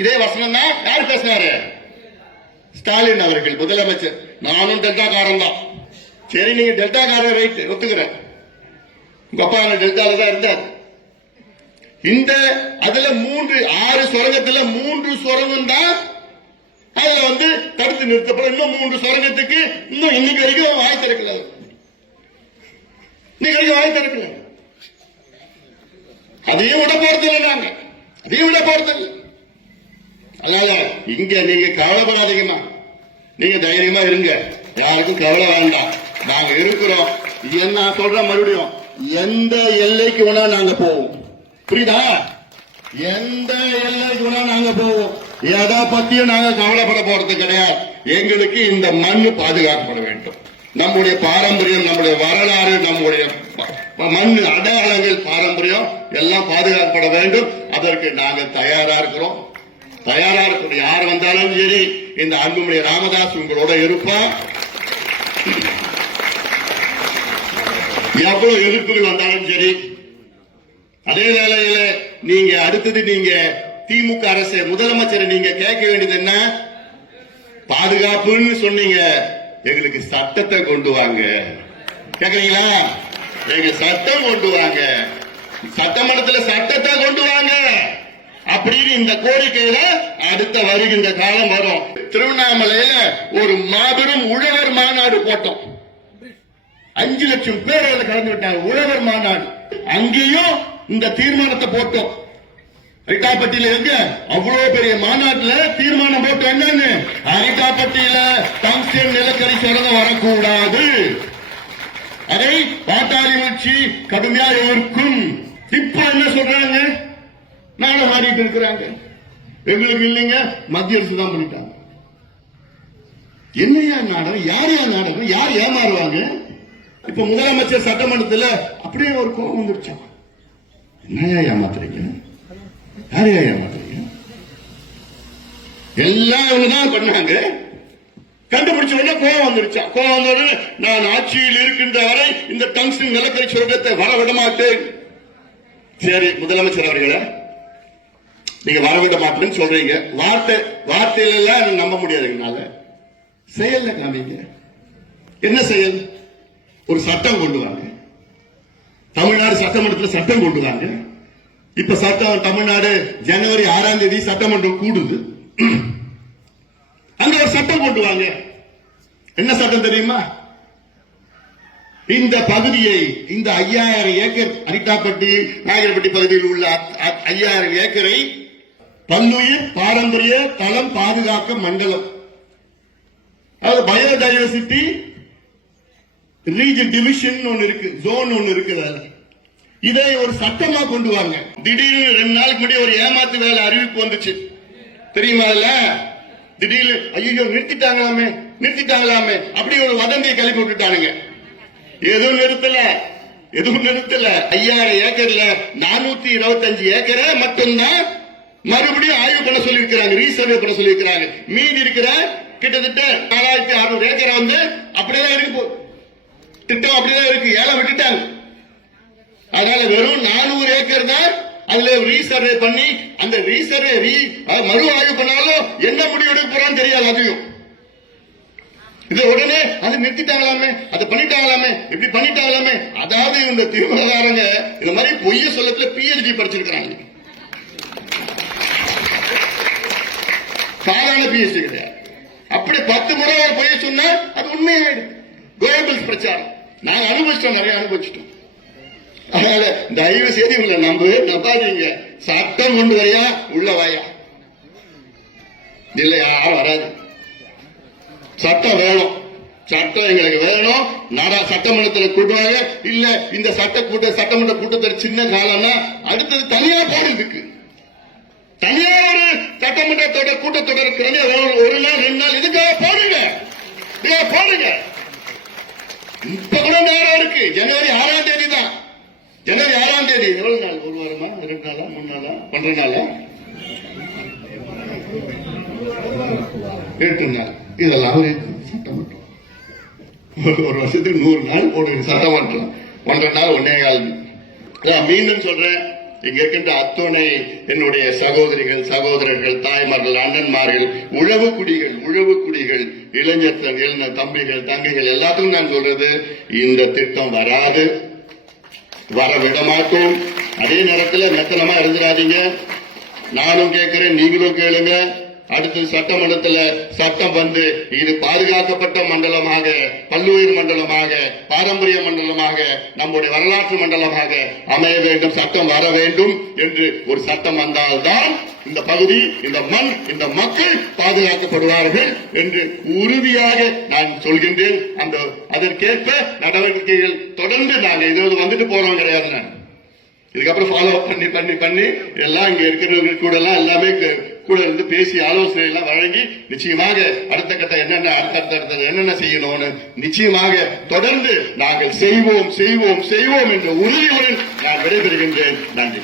இதே வசனம் தான் யார் பேசினாரு? ஸ்டாலின் அவர்கள் முதலமைச்சர். நானும் டெல்டாக்காரன் தான். சரி நீங்க டெல்டாக்காரன் ரைட் ஒத்துக்கிறேன். உங்க அப்பா டெல்டால தான் இருந்தார். இந்த அதுல மூன்று ஆறு சுரங்கத்துல மூன்று சுரங்கம் தான் அதுல வந்து தடுத்து நிறுத்தப்படும். இன்னும் மூன்று சுரங்கத்துக்கு இன்னும் இன்னைக்கு வரைக்கும் வாய் திறக்கல இன்னைக்கு வரைக்கும் வாய் திறக்கல அதையும் விட போறது இல்லை நாங்க. அதையும் விட போறது இல்லை அதனால இங்க நீங்க கவலைப்படாதீங்கம்மா. நீங்க தைரியமா இருங்க. யாருக்கும் கவலை வேண்டாம். நாங்க இருக்கிறோம். என்ன நான் சொல்றேன் மறுபடியும்? எந்த எல்லைக்கு வேணா நாங்க போவோம். புரியுதா? எந்த எல்லைக்கு வேணா நாங்க போவோம். எதை பத்தியும் நாங்க கவலைப்பட போறது கிடையாது. எங்களுக்கு இந்த மண் பாதுகாக்கப்பட வேண்டும். நம்முடைய பாரம்பரியம் நம்முடைய வரலாறு நம்முடைய மண் அடையாளங்கள் பாரம்பரியம் எல்லாம் பாதுகாக்கப்பட வேண்டும். அதற்கு நாங்கள் தயாரா இருக்கிறோம். தயாரா இருக்கக்கூடிய யார் வந்தாலும் சரி இந்த அன்புமணி ராமதாஸ் உங்களோட இருப்போம் எவ்வளவு எதிர்ப்புகள் வந்தாலும் சரி அதே வேளையில நீங்க அடுத்தது நீங்க திமுக அரசு முதலமைச்சரை நீங்க கேட்க வேண்டியது என்ன? பாதுகாப்புன்னு சொன்னீங்க. எங்களுக்கு சட்டத்தை கொண்டு வாங்க. கேக்குறீங்களா? எங்க சட்டம் கொண்டு வாங்க. சட்டமன்றத்துல சட்டத்தை கொண்டு வாங்க. அப்படின்னு இந்த கோரிக்கையில அடுத்த வருகின்ற காலம் வரும். திருவண்ணாமலையில ஒரு மாபெரும் உழவர் மாநாடு போட்டோம். அஞ்சு லட்சம் பேர் அதில் கலந்து விட்டாங்க உழவர் மாநாடு. அங்கேயும் இந்த தீர்மானத்தை போட்டோம். அரிட்டாப்பட்டியில இருக்க அவ்வளவு பெரிய மாநாட்டுல தீர்மானம் போட்டு என்னன்னு? அரிட்டாப்பட்டியில டங்ஸ்டன் நிலக்கரி சுரங்கம் வரக்கூடாது. அதை பாட்டாளி வச்சு கடுமையா இருக்கும் இப்ப என்ன சொல்றாங்க? நாளை மாறிட்டு இருக்கிறாங்க. எங்களுக்கு இல்லைங்க மத்திய அரசு தான் பண்ணிட்டாங்க. என்னையா நாடகம்? யார் யார் நாடகம்? யார் ஏமாறுவாங்க? இப்ப முதலமைச்சர் சட்டமன்றத்தில் அப்படியே ஒரு கோபம் வந்துருச்சான் என்னையா ஏமாத்துறீங்க? யாரையா ஏமாத்துறீங்க? எல்லாம் இவங்க தான் பண்ணாங்க. கண்டுபிடிச்ச உடனே கோவம் வந்துருச்சா? கோவம் வந்த நான் ஆட்சியில் இருக்கின்ற வரை இந்த டங்ஸ்டன் நிலக்கரி சுரங்கத்தை வர விட மாட்டேன் சரி முதலமைச்சர் அவர்களே நீங்க வரவிட மாட்டேன்னு சொல்றீங்க. வார்த்தை வார்த்தையில எல்லாம் நம்ப முடியாது என்னால செயல்ல காமிங்க. என்ன செயல்? ஒரு சட்டம் கொண்டு வாங்க. தமிழ்நாடு சட்டமன்றத்தில் சட்டம் கொண்டு வாங்க. இப்ப சட்டம் தமிழ்நாடு ஜனவரி ஆறாம் தேதி சட்டமன்றம் கூடுது. அங்க ஒரு சட்டம் கொண்டு வாங்க. என்ன சட்டம் தெரியுமா? இந்த பகுதியை இந்த ஐயாயிரம் ஏக்கர் அரிட்டாப்பட்டி நாயகர்பட்டி பகுதியில் உள்ள அ- ஐயாயிரம் ஏக்கரை பல்லுயிர் பாரம்பரிய தளம் பாதுகாக்க மண்டலம். அதாவது பயோடைவர்சிட்டி ரீஜன் டிவிஷன் ஒன்னு இருக்கு ஜோன் ஒன்னு இருக்கு இதை ஒரு சட்டமா கொண்டு வாங்க. திடீர்னு ரெண்டு நாளுக்கு முன்னாடி ஒரு ஏமாத்து வேலை அறிவிப்பு வந்துச்சு. தெரியுமா இல்ல திடீர்னு ஐயோ நிறுத்திட்டாங்களாமே நிறுத்திட்டாங்களாமே அப்படி ஒரு வதந்தியை கிளப்பி விட்டுட்டானுங்க. எதுவும் நிறுத்தல எதுவும் நிறுத்தல. ஐயாயிரம் ஏக்கர்ல நானூத்தி இருபத்தஞ்சு ஏக்கரை மட்டும்தான் மறுபடியும் ஆய்வு பண்ண சொல்லியிருக்கிறாங்க ரீசர்வே பண்ண சொல்லியிருக்கிறாங்க. மீதி இருக்கிற கிட்டத்தட்ட நாலாயிரத்தி அறுநூறு ஏக்கரை வந்து அப்படியே இருக்கு போ- திட்டம் அப்படியே இருக்கு. ஏழை விட்டுட்டாங்க. அதனால வெறும் நானூறு ஏக்கர் தான் அதுல ரீசர்வே பண்ணி அந்த ரீசர்வே ரீ மறு ஆய்வு பண்ணாலும் என்ன முடிவு எடுக்க போறான்னு தெரியாது அதையும் இது உடனே அது நிறுத்திட்டாங்களாமே அதை பண்ணிட்டாங்களாமே இப்படி பண்ணிட்டாங்களாமே. அதாவது இந்த திருமணக்காரங்க இந்த மாதிரி பொய்ய சொல்லத்துல பிஹெச்டி படிச்சிருக்கிறாங்க. சாதாரண பிஎஸ்டி கிடையாது அப்படி பத்து முறை ஒரு பொய் சொன்னா அது உண்மையாயிடும் கோயபிள்ஸ் பிரச்சாரம். நாங்க அனுபவிச்சிட்டோம் நிறைய அனுபவிச்சிட்டோம். அதனால தயவு செய்து இவங்களை நம்ப நம்பாதீங்க. சட்டம் கொண்டு வரையா உள்ள வாயா. இல்ல யாரும் வராது. சட்டம் வேணும். சட்டம் எங்களுக்கு வேணும். நாடா சட்டமன்றத்தில் கூட்டுவாங்க. இல்ல இந்த சட்ட கூட்ட சட்டமன்ற கூட்டத்தில் சின்ன காலம்னா அடுத்தது தனியார் போடுறதுக்கு இருக்கு. ஒரு சட்டமன்றத்தோட கூட்டத்தொடர் இருக்கிறதே ஒரு- ஒரு நாள் ரெண்டு நாள் இதுக்காக போடுங்க இதுக்காக போடுங்க இப்ப கூட நேரம் இருக்கு. ஜனவரி ஆறாம் தேதி தான். ஜனவரி ஆறாம் தேதி. எவ்வளவு நாள்? ஒரு வாரமா? ரெண்டு நாளா? மூணு நாளா? பன்னெண்டு நாளா? எட்டு நாள். இதெல்லாம் ஒரு சட்டமன்றம். ஒரு- வருஷத்துக்கு நூறு நாள் ஒரு சட்டமன்றம். ஒன்றரை நாள் ஒன்னே கால். மீண்டும் சொல்றேன். இங்க இருக்கின்ற அத்துணை என்னுடைய சகோதரிகள் சகோதரர்கள் தாய்மார்கள் அண்ணன்மார்கள் உழவு குடிகள் உழவு குடிகள் இளைஞர் இளைஞர் தம்பிகள் தங்கைகள் எல்லாத்துக்கும் நான் சொல்றது இந்த திட்டம் வராது. வர விட மாட்டோம் அதே நேரத்தில் மெத்தனமா இருந்துடாதீங்க நானும் கேட்கிறேன் நீங்களும் கேளுங்க. அடுத்து சட்டமன்றத்துல சட்டம் வந்து இது பாதுகாக்கப்பட்ட மண்டலமாக பல்லுயிர் மண்டலமாக பாரம்பரிய மண்டலமாக நம்முடைய வரலாற்று மண்டலமாக அமைய வேண்டும் சட்டம் வர வேண்டும் என்று ஒரு சட்டம் வந்தால்தான் இந்த பகுதி இந்த மண் இந்த மக்கள் பாதுகாக்கப்படுவார்கள் என்று உறுதியாக நான் சொல்கின்றேன். அந்த அதற்கேற்ப நடவடிக்கைகள் தொடர்ந்து நாங்கள் இது வந்துட்டு போறோம் கிடையாது நான். இதுக்கப்புறம் ஃபாலோ பண்ணி பண்ணி பண்ணி எல்லாம் இங்க இருக்கிறவங்க கூட எல்லாம் எல்லாமே கூட இருந்து பேசி ஆலோசனை எல்லாம் வழங்கி நிச்சயமாக அடுத்த கட்ட என்னென்ன அடுத்த அடுத்த என்னென்ன செய்யணும்னு நிச்சயமாக தொடர்ந்து நாங்கள் செய்வோம் செய்வோம் செய்வோம் என்ற உறுதியுடன் நான் விடைபெறுகின்றேன். நன்றி.